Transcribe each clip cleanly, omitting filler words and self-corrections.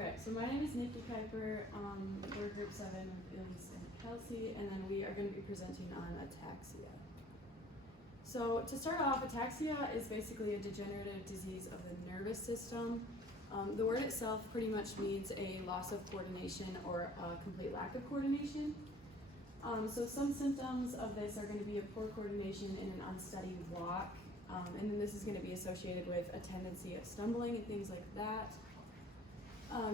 Okay, so my name is Nikki Kuiper. We're group 7 with Elise and Kelsey, and then we are going to be presenting on ataxia. So to start off, ataxia is basically a degenerative disease of the nervous system. The word itself pretty much means a loss of coordination or a complete lack of coordination. So some symptoms of this are going to be a poor coordination and an unsteady walk, and then this is going to be associated with a tendency of stumbling and things like that.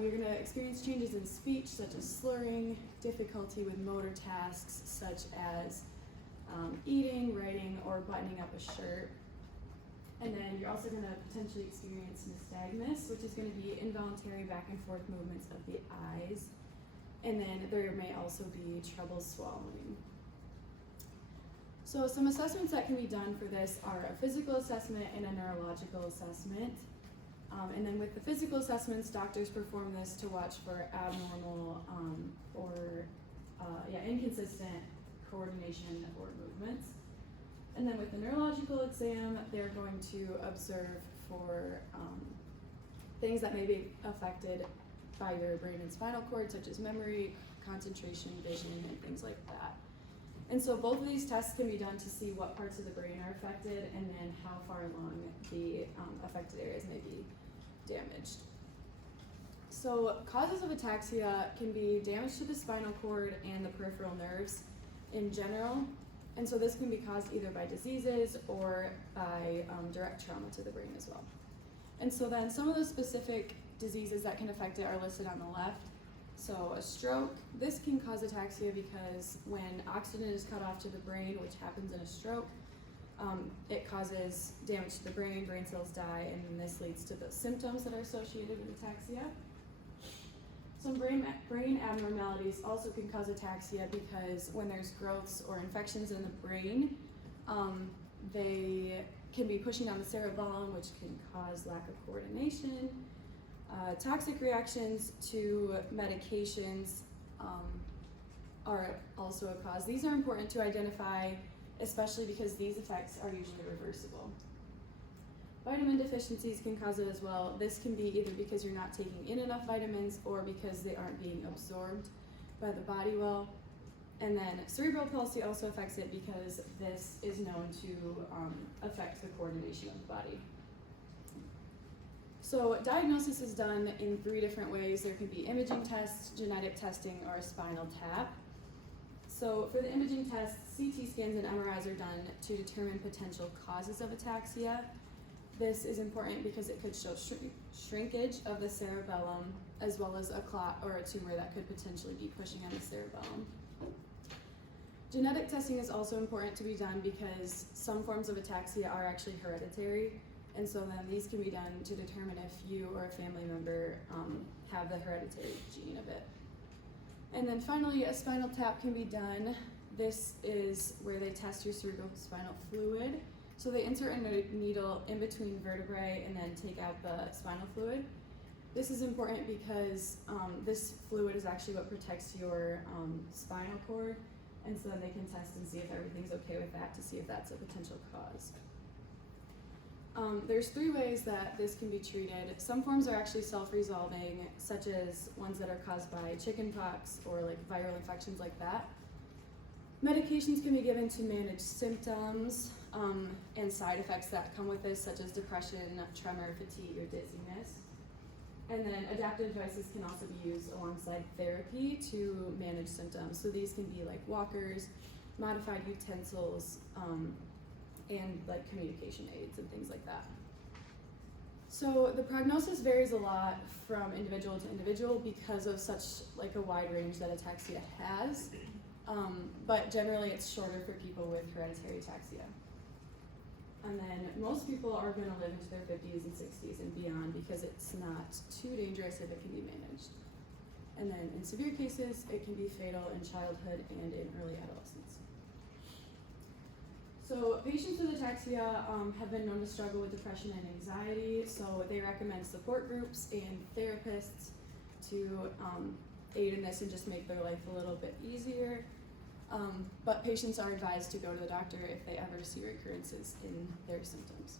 You're going to experience changes in speech such as slurring, difficulty with motor tasks such as eating, writing, or buttoning up a shirt. And then you're also going to potentially experience nystagmus, which is going to be involuntary back and forth movements of the eyes. And then there may also be trouble swallowing. So some assessments that can be done for this are a physical assessment and a neurological assessment. And then with the physical assessments, doctors perform this to watch for abnormal or inconsistent coordination or movements. And then with the neurological exam, they're going to observe for things that may be affected by your brain and spinal cord, such as memory, concentration, vision, and things like that. And so both of these tests can be done to see what parts of the brain are affected and then how far along the affected areas may be damaged. So causes of ataxia can be damage to the spinal cord and the peripheral nerves in general. And so this can be caused either by diseases or by direct trauma to the brain as well. And so then some of the specific diseases that can affect it are listed on the left. So a stroke, this can cause ataxia because when oxygen is cut off to the brain, which happens in a stroke, it causes damage to the brain cells die, and then this leads to the symptoms that are associated with ataxia. Some brain abnormalities also can cause ataxia because when there's growths or infections in the brain, they can be pushing on the cerebellum, which can cause lack of coordination. Toxic reactions to medications are also a cause. These are important to identify, especially because these effects are usually reversible. Vitamin deficiencies can cause it as well. This can be either because you're not taking in enough vitamins or because they aren't being absorbed by the body well. And then cerebral palsy also affects it because this is known to affect the coordination of the body. So diagnosis is done in 3 different ways. There can be imaging tests, genetic testing, or a spinal tap. So for the imaging tests, CT scans and MRIs are done to determine potential causes of ataxia. This is important because it could show shrinkage of the cerebellum as well as a clot or a tumor that could potentially be pushing on the cerebellum. Genetic testing is also important to be done because some forms of ataxia are actually hereditary, and so then these can be done to determine if you or a family member have the hereditary gene of it. And then finally, a spinal tap can be done. This is where they test your cerebrospinal fluid. So they insert a needle in between vertebrae and then take out the spinal fluid. This is important because this fluid is actually what protects your spinal cord, and so then they can test and see if everything's okay with that to see if that's a potential cause. There's 3 ways that this can be treated. Some forms are actually self-resolving, such as ones that are caused by chickenpox or like viral infections like that. Medications can be given to manage symptoms and side effects that come with this, such as depression, tremor, fatigue, or dizziness. And then adaptive devices can also be used alongside therapy to manage symptoms. So these can be like walkers, modified utensils, and like communication aids and things like that. So the prognosis varies a lot from individual to individual because of such like a wide range that ataxia has. But generally it's shorter for people with hereditary ataxia. And then most people are going to live into their 50s and 60s and beyond because it's not too dangerous if it can be managed. And then in severe cases, it can be fatal in childhood and in early adolescence. So patients with ataxia have been known to struggle with depression and anxiety, so they recommend support groups and therapists to aid in this and just make their life a little bit easier. But patients are advised to go to the doctor if they ever see recurrences in their symptoms.